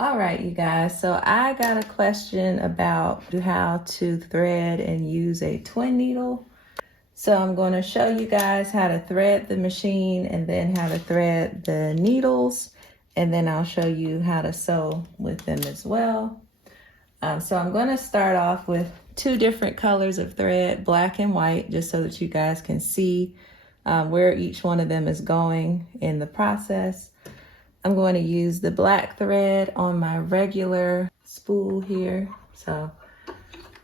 All right, you guys, so I got a question about how to thread and use a twin needle. So I'm going to show you guys how to thread the machine and then how to thread the needles, and then I'll show you how to sew with them as well. So I'm going to start off with two different colors of thread, black and white, just so that you guys can see where each one of them is going in the process. I'm going to use the black thread on my regular spool here. So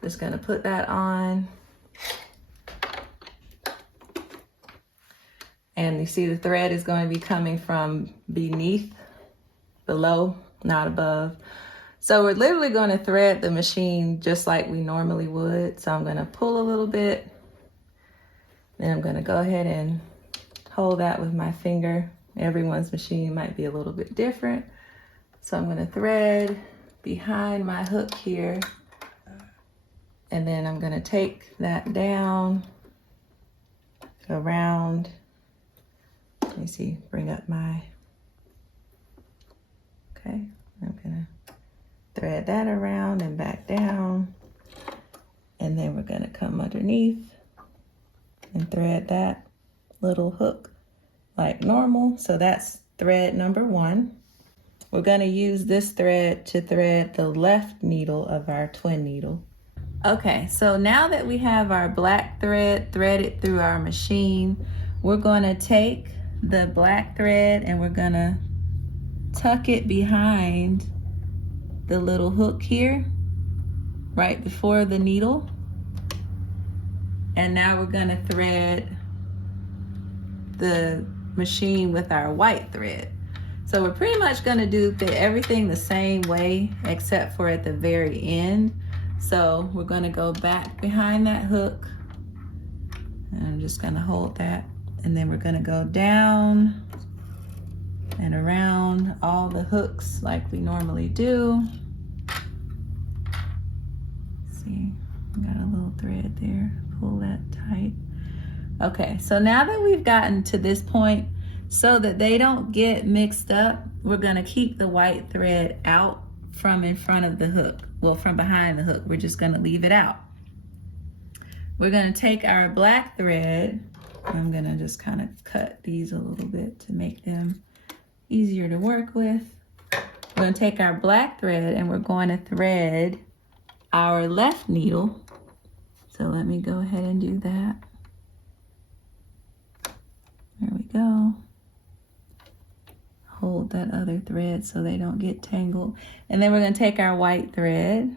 just going to put that on. And you see the thread is going to be coming from below, not above. So we're literally going to thread the machine just like we normally would. So I'm going to pull a little bit. Then I'm going to go ahead and hold that with my finger. Everyone's machine might be a little bit different. So I'm going to thread behind my hook here. And then I'm going to take that down around. Let me see, bring up my, okay. I'm going to thread that around and back down. And then we're going to come underneath and thread that little hook like normal. So that's thread number 1. We're going to use this thread to thread the left needle of our twin needle. Okay, so now that we have our black thread threaded through our machine, we're going to take the black thread and we're going to tuck it behind the little hook here, right before the needle. And now we're going to thread the machine with our white thread. So we're pretty much going to do everything the same way except for at the very end. So we're going to go back behind that hook, and I'm just going to hold that, and then we're going to go down and around all the hooks like we normally do. See, got a little thread there, pull that tight. Okay, so now that we've gotten to this point, so that they don't get mixed up, we're gonna keep the white thread out from in front of the hook. Well, from behind the hook, we're just gonna leave it out. We're gonna take our black thread. I'm gonna just kind of cut these a little bit to make them easier to work with. We're gonna take our black thread and we're going to thread our left needle. So let me go ahead and do that. There we go. Hold that other thread so they don't get tangled. And then we're going to take our white thread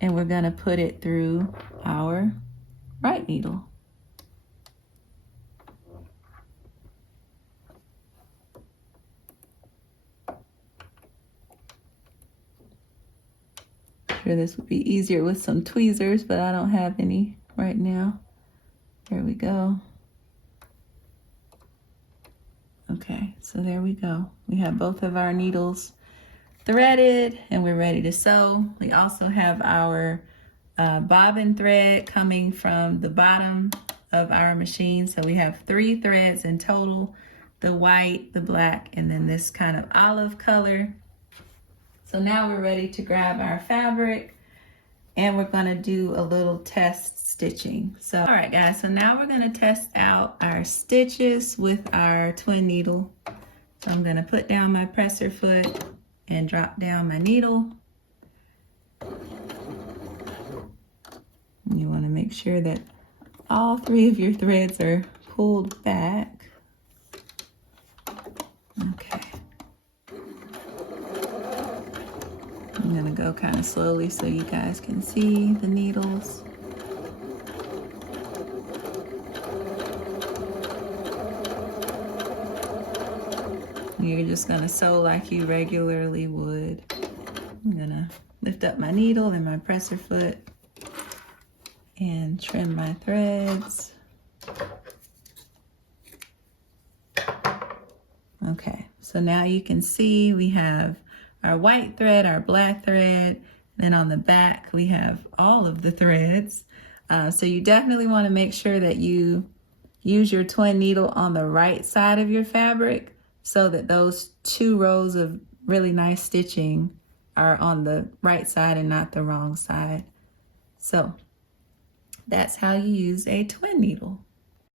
and we're going to put it through our right needle. I'm sure this would be easier with some tweezers, but I don't have any right now. There we go. Okay, so there we go. We have both of our needles threaded and we're ready to sew. We also have our bobbin thread coming from the bottom of our machine. So we have 3 threads in total, the white, the black, and then this kind of olive color. So now we're ready to grab our fabric and we're gonna do a little test stitching. So, all right guys, so now we're gonna test out our stitches with our twin needle. So I'm gonna put down my presser foot and drop down my needle. You wanna make sure that all 3 of your threads are pulled back. Okay. I'm gonna go kind of slowly so you guys can see the needles. You're just gonna sew like you regularly would. I'm gonna lift up my needle and my presser foot and trim my threads. Okay, so now you can see we have our white thread, our black thread, then on the back we have all of the threads. So you definitely want to make sure that you use your twin needle on the right side of your fabric so that those 2 rows of really nice stitching are on the right side and not the wrong side. So that's how you use a twin needle.